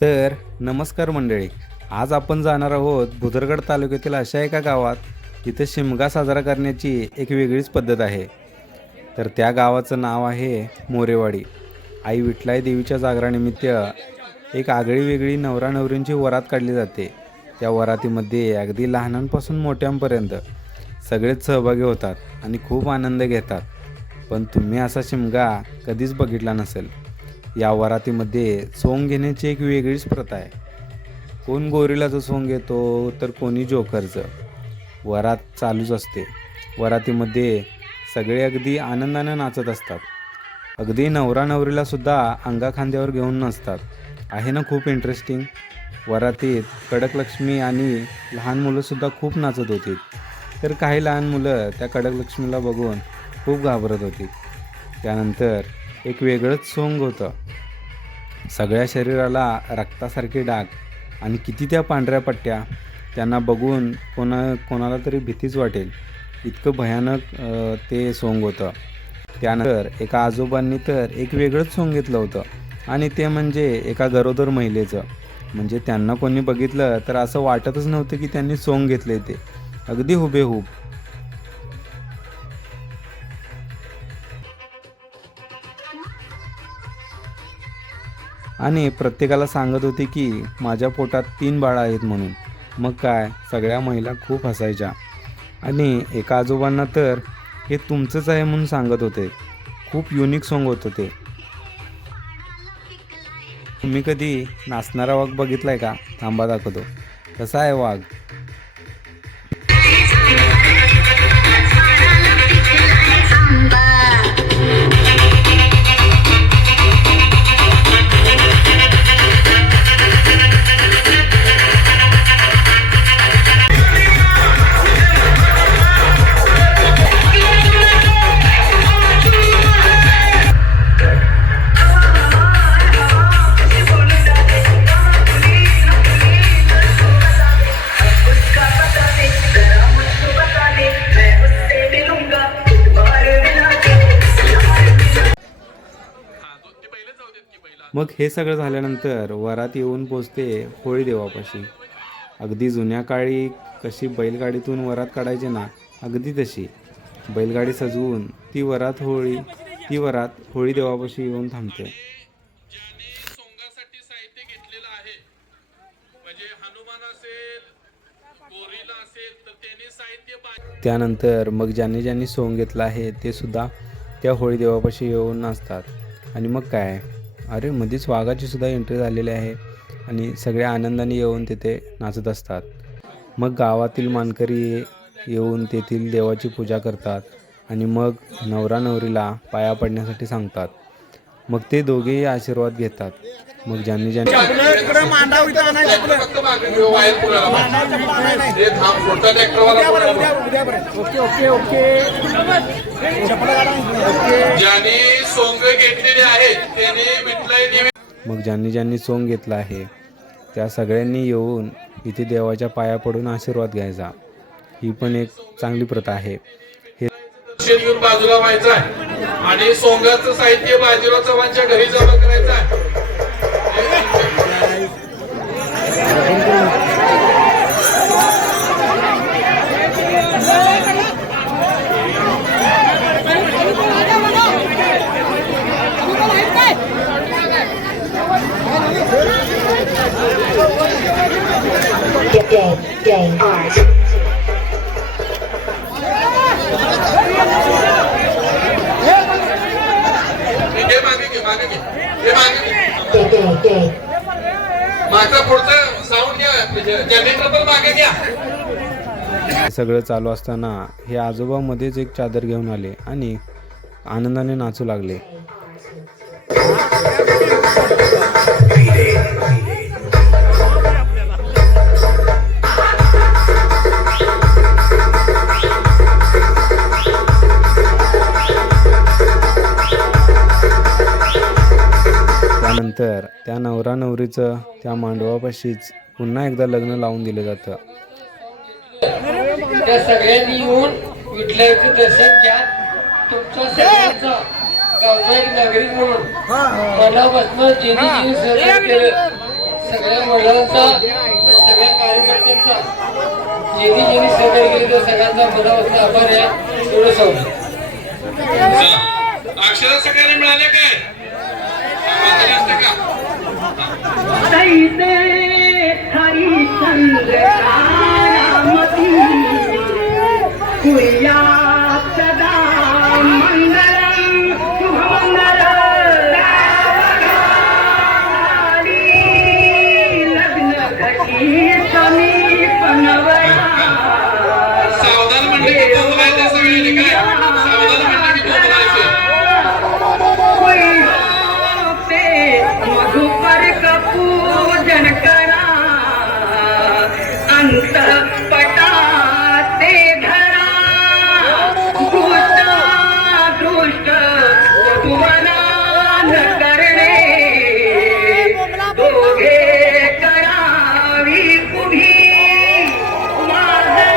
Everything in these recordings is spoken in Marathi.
तर नमस्कार मंडळी. आज आपण जाणार आहोत भुदरगड तालुक्यातील अशा एका गावात जिथे शिमगा साजरा करण्याची एक वेगळीच पद्धत आहे. तर त्या गावाचं नाव आहे मोरेवाडी. आई विठलाई देवीच्या जागरानिमित्त एक आगळी वेगळी नवरा नवरींची वरात काढली जाते. त्या वरातीमध्ये अगदी लहानांपासून मोठ्यांपर्यंत सगळेच सहभागी होतात आणि खूप आनंद घेतात. पण तुम्ही असा शिमगा कधीच बघितला नसेल. या वरातीमध्ये सोंग घेण्याची एक वेगळीच प्रथा आहे. कोण गोरिलाचं सोंग घेतो तर कोणी जोकरचं. वरात चालूच असते. वरातीमध्ये सगळे अगदी आनंदाने नाचत असतात. अगदी नवरा नवरीला सुद्धा अंगाखांद्यावर घेऊन नाचतात. आहे ना खूप इंटरेस्टिंग. वरातीत कडकलक्ष्मी आणि लहान मुलंसुद्धा खूप नाचत होती. तर काही लहान मुलं त्या कडकलक्ष्मीला बघून खूप घाबरत होती. त्यानंतर एक वेगळंच सोंग होतं. सगळ्या शरीराला रक्तासारखे डाग आणि किती त्या पांढऱ्या पट्ट्या. त्यांना बघून कोणाला तरी भीतीच वाटेल इतकं भयानक ते सोंग होतं. त्यानंतर एका आजोबांनी तर एक वेगळंच सोंग घेतलं होतं आणि ते म्हणजे एका गरोदर महिलेचं. म्हणजे त्यांना कोणी बघितलं तर असं वाटतच नव्हतं की त्यांनी सोंग घेतले. ते अगदी हुबेहूब. आणि प्रत्येकाला सांगत होते की माझ्या पोटात 3 बाळं आहेत म्हणून. मग काय, सगळ्या महिला खूप हसायच्या. आणि एका आजोबांना तर हे तुमचंच आहे म्हणून सांगत होते. खूप युनिक सॉन्ग होतं ते. तुम्ही कधी नाचणारा वाघ बघितलाय का? थांबा दाखवतो. कसा आहे वाघ? मग हे सगळं झाल्यानंतर वरात येऊन पोचते होळी देवापाशी. अगदी जुन्या काळी कशी बैलगाडीतून वरात काढायची ना, अगदी तशी बैलगाडी सजवून ती वरात होळी देवापाशी येऊन थांबते. सोंगासाठी साहित्य घेतलेलं आहे. म्हणजे हनुमान असेल, गोरिला असेल तर त्याने साहित्य. त्यानंतर मग ज्यांनी सोंग घेतलं आहे ते सुद्धा त्या होळी देवापाशी येऊन नाचतात. आणि मग काय, अरे मध्येच वाघाची सुद्धा एंट्री झालेली आहे आणि सगळे आनंदाने येऊन तिथे नाचत असतात. मग गावातील मानकरी येऊन तेथील देवाची पूजा करतात आणि मग नवरा नवरीला पाया पडण्यासाठी सांगतात. मग ते दोघेही आशीर्वाद घेतात. मग ज्यांनी ज्यांनी सोंग घेतला आहे त्या सगळ्यांनी येऊन इथे देवाच्या पाया पडून आशीर्वाद घ्यायचा. ही पण एक चांगली प्रथा आहे. घेऊन बाजूला व्हायचा आणि सोंगाचं साहित्य बाजीराव चव्हाणच्या घरी जमा करायचं आहे. सगळं चालू असताना हे आजोबा मध्येच एक चादर घेऊन आले आणि आनंदाने नाचू लागले. त्यानंतर त्या नवरा नवरीचं त्या मांडवापाशीच पुन्हा एकदा लग्न लावून दिलं जातं. त्या सगळ्यांनी येऊन विठ्ठलाचं दर्शन घ्या. तुमचं सगळ्यांचं गावचा एक नागरिक म्हणून मनापासून जिनी सहकार्य केलं सगळ्या मंडळांचा सगळ्या कार्यकर्त्यांचा ज्यांनी सहकार्य केले त्या सगळ्यांचा मनापासून आभार आहे. एवढं सांगतो. चला अक्षरा सगळ्यांना मिळाल्या काय आवाज असते का कैसे हरिचंद्रकामती कुर्या सदा मंगलम शुभमंगल लग्न घटी समीप नवरा सावधान म्हणले की तो बोलायचं सगळ्यांनी काय सावधान म्हणले की तो बोलायचं मधुपर कपूजन करा अंत पटा ते धरा दृष्ट वधुवरान करणे दोघे करावी उभी माझे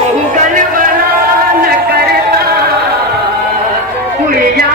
बहुगलवला न करता पुढ्या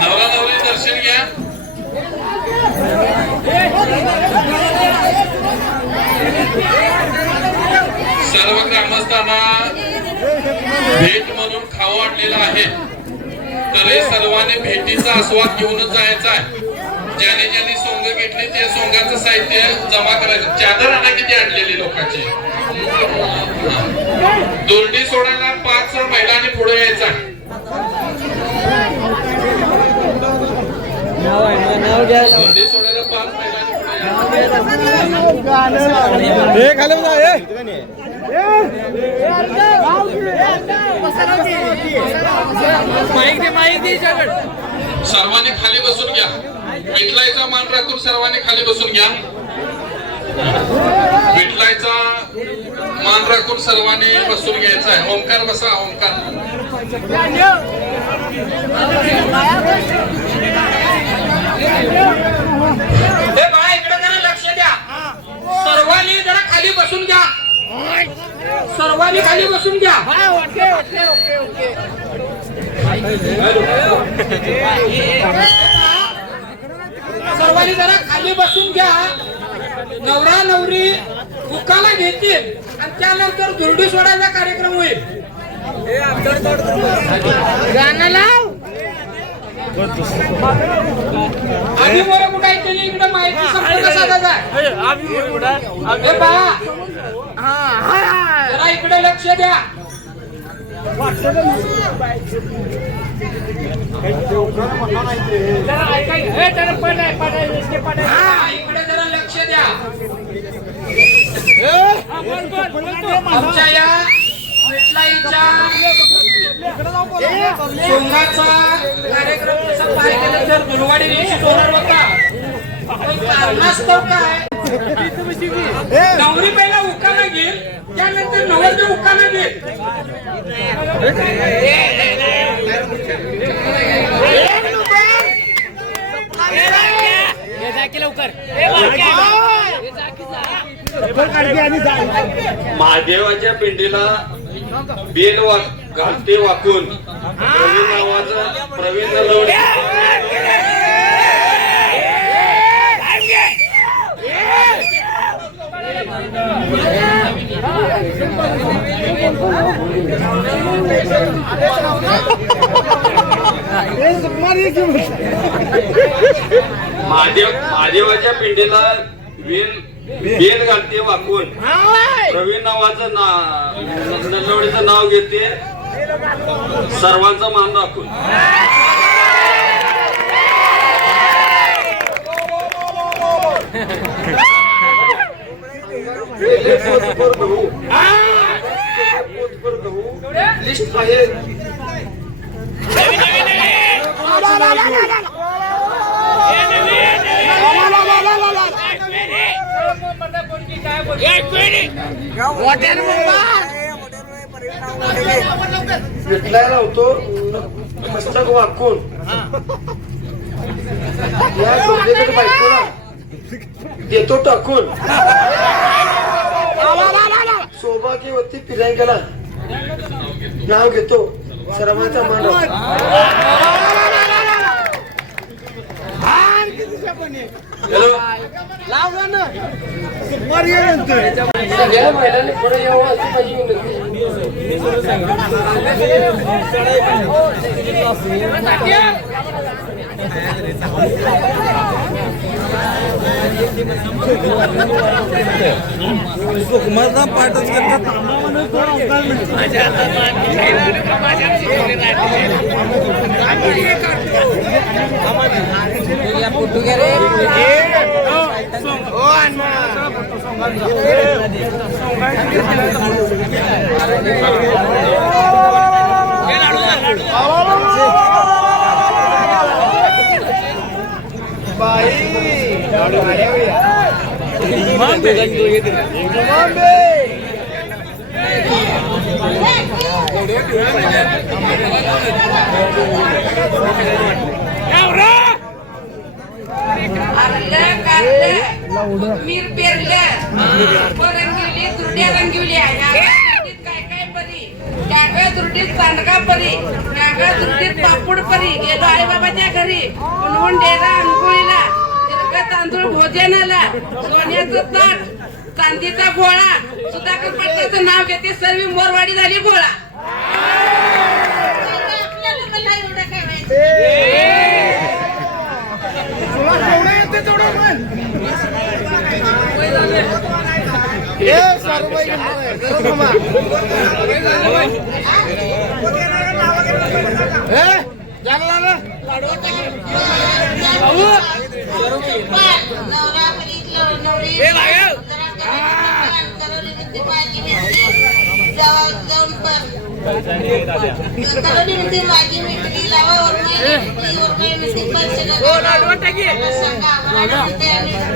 नवरा नवरी दर्शन घ्या सर्व ग्रामस्थांना भेट म्हणून खाऊ आणलेला आहे तरी सर्वांनी भेटीचा आस्वाद घेऊनच जायचा आहे ज्याने ज्यांनी सोंग घेतली ते सोंगाचं साहित्य जमा करायचं चादर आणा किती आणलेली लोकांची दुर्डी सोडायला 5 महिलांनी पुढे यायचा दुर्डी सोडायला 5 महिलांनी सर्वांनी खाली बसून घ्या विठलाईचा मान राखून सर्वांनी खाली बसून घ्या विठलाईचा मान राखून सर्वांनी बसून घ्यायचा आहे ओंकार बसा ओंकार इकडे जरा लक्ष द्या सर्वांनी जरा खाली बसून घ्या सर्वांनी खाली बसून घ्या सर्वांनी जरा खाली बसून घ्या नवरा नवरी उकाला घेतील आणि त्यानंतर दुर्डी सोडायचा कार्यक्रम होईल गाणं लाव आम्ही बरं कुठायचं इकडे माहिती संपर्क साधायचा हे पहा जरा इकडे लक्ष द्या इकडे जरा लक्ष द्या आमच्या या विठलाईच्या सोंगाचा कार्यक्रम जसा पार केल्यानंतर दुर्वाडी निश्चित होणार होता पण कारणास्तव काय नवरी पहिला उकाना घेईल त्यानंतर नवरदेव उकाना घेईल महादेवाच्या पिंडीला बेल घालते वाकून प्रवीण नावाचा प्रवीण नलवडे महादेवाच्या पिंडीला बेल घालते वाकून प्रवीण नावाचं नलवडीचं नाव घेते सर्वांचा मान राखून भेटलायला होतो मस्तक वाकून या सोबतीकडे बायकोला देतो टाकून सौभाग्यवती फिरायला नाव घेतो सर्वांचा मांडव सगळ्या महिलांनी पुढे यावं अशी माझी पाठच करतात मीर पेरलं रंगवली तुरड्या रंगवल्या काय काय परी डाव्या तुरडीत चांदका परी डाव्या तुरडीत पापूड परी गेलो आई बाबाच्या घरी म्हणून डेरा अंघोळीला तिरका तांदूळ भोजनाला सोन्याचं ताट चांदीचा गोळा सुधाकर पाटलाचं नाव घेते सर्व मोरवाडी झाली गोळा माझी मिठी लावा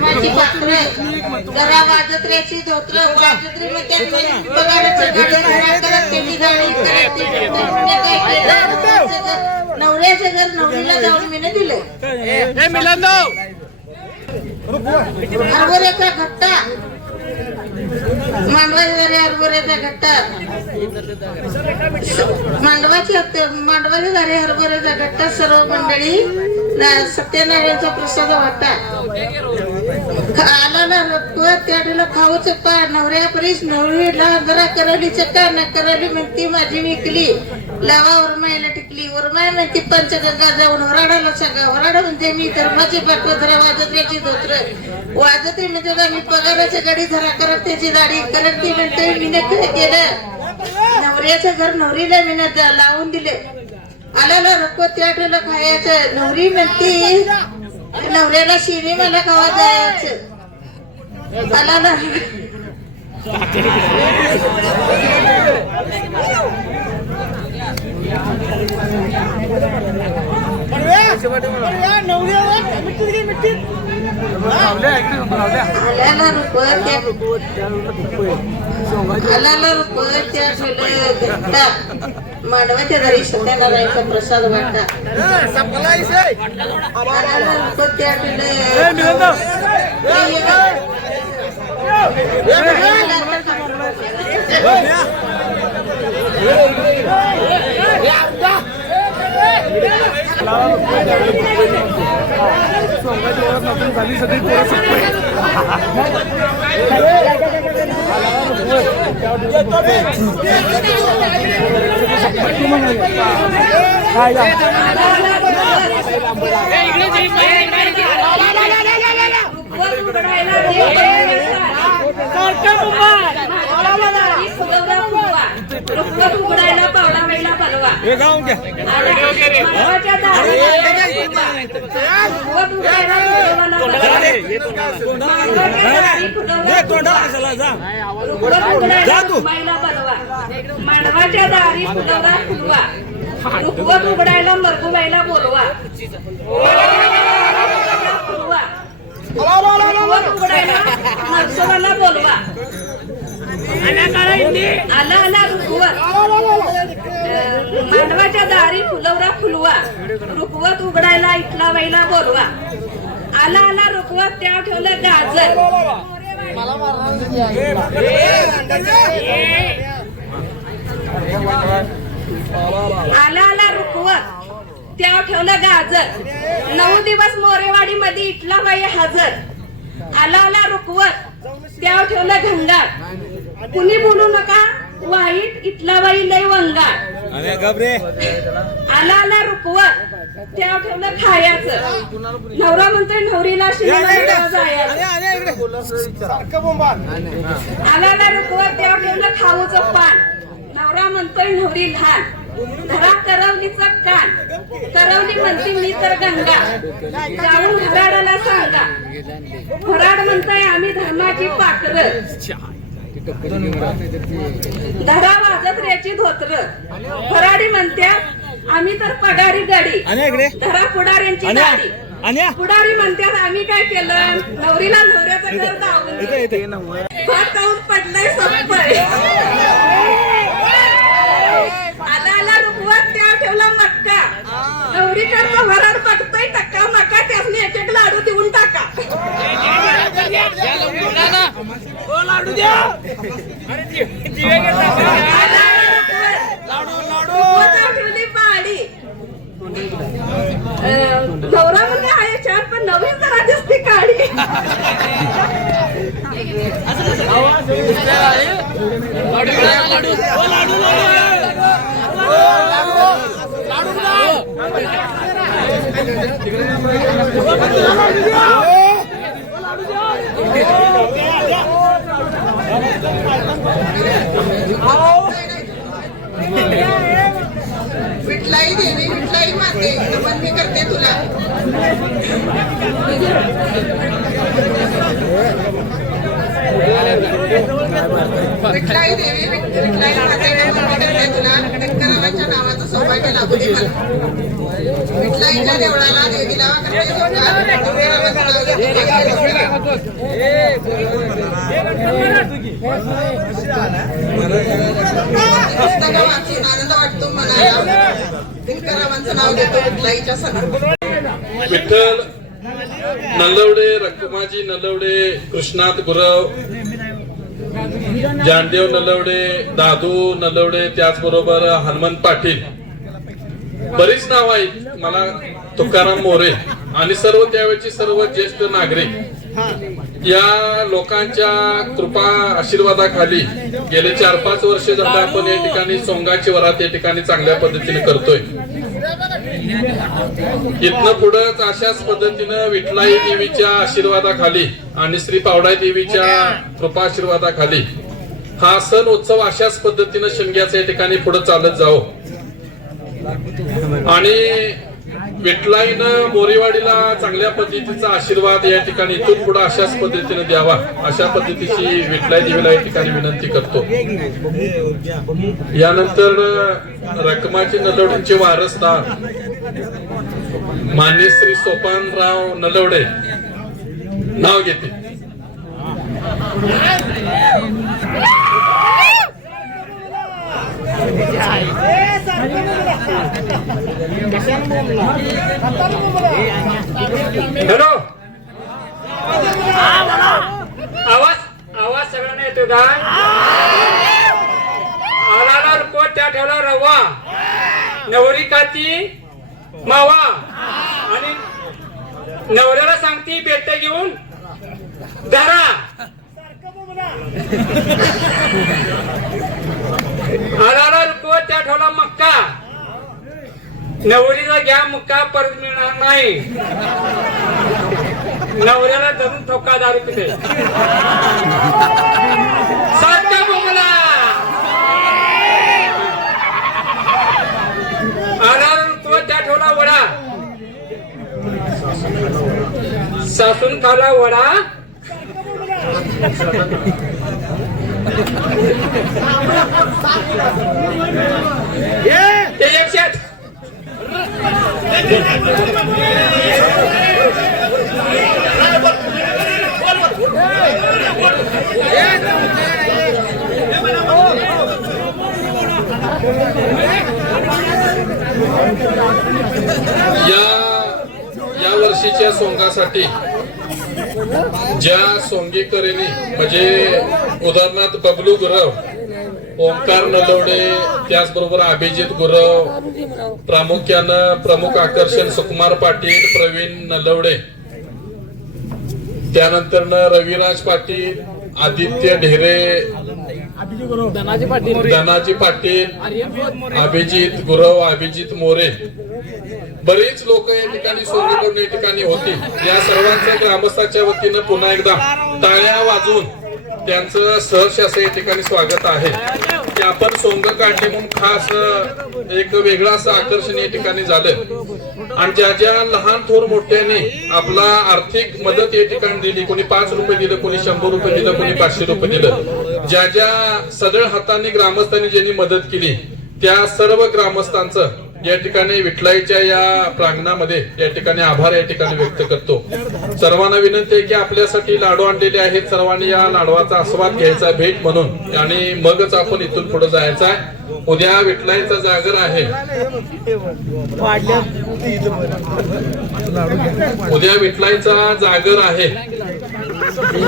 माझी पात्र जरा वाजत्र्याची धोत्र वाजत्री नवऱ्याच्या घर नवरीला जाऊन मी दिले हरभऱ्याचा घट्टा मांडवाच्या हरभऱ्याचा घट्टा मांडवाच्या झाले हरभऱ्याचा घट्टा सर्व मंडळी सत्यनारायणचा प्रसाद वाटा आला ना त्याला खाऊच पा नवऱ्या परीस नवरीला जरा करवली चक्का न करवली म्हणती माझी विकली लावा वरमायला टिकली वरमाय म्हणती पंचगंगा जाऊन वराडाला सगळा वराडा म्हणते मी धर्माची पाठवा धरा वाजत्र्याची धोत्र वाजते म्हणजे मी पगाराच्या गाडी धरा करत त्याची दाढी करत ती म्हणते मी काय केलं नवऱ्याचं घर नवरीला मी लावून दिले आल्याला रक्को त्या आठवलं खायचं नवरी म्हणती नवऱ्याला शिनी मला खावा जायचं आला मांडवाच्या घरी सत्यनारायणचा प्रसाद वाटता झाली सगळी उघडायला पावला वेळेला पलवा रुक्माईला बनवा मानवाच्या दारी फुलवा फुलवा रुखवत उघडायला मरगुबाईला बोलवा फुलवा रुखवत उघडायला नरसोबाला बोलवा आला आला रुखवत मानवाच्या दारी फुलवरा फुलवा रुखवत उघडायला इथला बाईला बोलवा आला आला रुखवत त्या ठेवलं गाजर आला आला रुखवत त्या ठेवलं गाजर 9 दिवस मोरेवाडी मध्ये इटला बाई हजर आला आला रुखवत त्या ठेवलं घंगार कुणी बोलू नका वाईट इटला बाई लय वंगार आला आला रुखवत त्या ठेवलं खायचं नवरा म्हणतोय नवरीला शिवायला जायचं आला आला रुखवत त्या ठेवलं खाऊचं पान नवरा म्हणतोय नवरी लहान घरा करवलीचं कान करवली म्हणते मी तर गंगा जाऊन घराडाला सांगा फराड म्हणतोय आम्ही धर्माची पाकर धरा वाजत रेची धोतर फराडी म्हणत्या आम्ही तर पडारी गाडी धरा पुढाऱ्यांची गाडी पुढारी म्हणतात आम्ही काय केलं नवरीला नवऱ्याचं घर दावलं फार जाऊन पडलंय संपय आला आला रुखवत त्या ठेवला मक्का नवरी करतो वराड पटतोय टक्का मका त्यासनी एक एक लाडू देऊन टाका ठेवली पाडी नवरा म्हणजे आहे छान पण नवीन जरा दिसते काढी विठलाई देवी विठलाई माते नमन मी करते तुला विठलाई देवी विठलाई माते नमन मी करते तुला शंकरावाच्या नावाचं सौभाग्य लाभू दे मला विठलाईच्या देवळाला देवीला करते तुला शंकरावाचं नाव घेते पुस्तकं वाचून आनंद वाटतो मला शंकरावांचं नाव घेतो विठलाईच्या सणात विठ्ठल नलवडे रखमाजी नलवडे कृष्णात गुरव जानदेव नलवडे दादू नलवडे त्याचबरोबर हनुमंत पाटील बरीच नाव आहेत मला तुकाराम मोरे आणि सर्व त्यावेळची सर्व ज्येष्ठ नागरिक या लोकांच्या कृपा आशीर्वादाखाली गेले 4-5 वर्ष झालं आपण या ठिकाणी सोंगाची वरात या ठिकाणी चांगल्या पद्धतीने करतोय इथनं पुढंच अशाच पद्धतीनं विठलाई देवीच्या आशीर्वादाखाली आणि श्री पावडाई देवीच्या कृपा आशीर्वादाखाली हा सण उत्सव अशाच पद्धतीनं शिमग्याच्या या ठिकाणी पुढे चालत जावं आणि विठलाईनं मोरेवाडीला चांगल्या पद्धतीचा आशीर्वाद या ठिकाणी इथून पुढे अशाच पद्धतीने द्यावा अशा पद्धतीची विठलाई देवीला या ठिकाणी विनंती करतो यानंतर रखमाची नलवडेंचे वारसदार मान्य श्री सोपानराव नलवडे नाव घेते हॅलो आवाज सगळ्यांना येतो का आला कोट त्या ठेवला रवा नवरी काती मावा आणि नवऱ्याला सांगती बेट घेऊन धरा आला कोट त्या ठेवला मक्का नवरीला घ्या मुक्का परत मिळणार नाही नवऱ्याला धरून ठोका दारू पिते सारख्या बोमला आला तो त्या ठेवला वडा सासून खाला वडा ते एकशेत या वर्षीच्या सोंगासाठी ज्या सोंगीकरीने म्हणजे उदाहरणार्थ बबलू गुरव, ओंकार नलवडे, त्याचबरोबर अभिजित गुरव, प्रामुख्यानं प्रमुख आकर्षण सुकुमार पाटील, प्रवीण नलवडे, त्यानंतर रविराज पाटील, आदित्य ढेरे, धनाजी पाटील, अभिजित गुरव, अभिजित मोरे, बरेच लोक या ठिकाणी सोंगीकडून या ठिकाणी होती. या सर्वांच्या ग्रामस्थांच्या वतीनं पुन्हा एकदा टाळ्या वाजवून त्यांचं सहर्ष असं या ठिकाणी स्वागत आहे की आपण सोंग काढले म्हणून खास एक वेगळं असं आकर्षण या ठिकाणी झालं. आणि ज्या ज्या लहान थोर मोठ्याने आपला आर्थिक मदत या ठिकाणी दिली, कोणी 5 रुपये दिलं, कोणी 100 रुपये दिलं, कोणी 500 रुपये दिलं, ज्या ज्या सदळ हाताने ग्रामस्थांनी ज्यांनी मदत केली त्या सर्व ग्रामस्थांचं या ठिकाणी विठलाईच्या या प्रांगणामध्ये या ठिकाणी आभार या ठिकाणी व्यक्त करतो. सर्वांना विनंती आहे की आपल्यासाठी लाडू आणलेले आहेत, सर्वांनी या लाडवाचा आस्वाद घ्यायचा भेट म्हणून आणि मगच आपण इथून पुढे जायचं आहे. उद्या विठलाईचा जागर आहे, उद्या विठलाईचा जागर आहे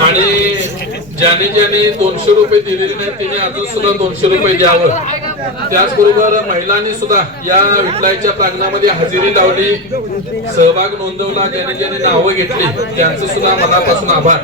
आणि ज्याने ज्याने 200 रुपये दिलेले नाही तिने अजून सुद्धा 200 रुपये द्यावं. त्याचबरोबर महिलांनी सुद्धा या विठलाईच्या प्रांगणामध्ये हजेरी लावली, सहभाग नोंदवला, ज्याने ज्याने नावं घेतली त्यांचं सुद्धा मनापासून आभार.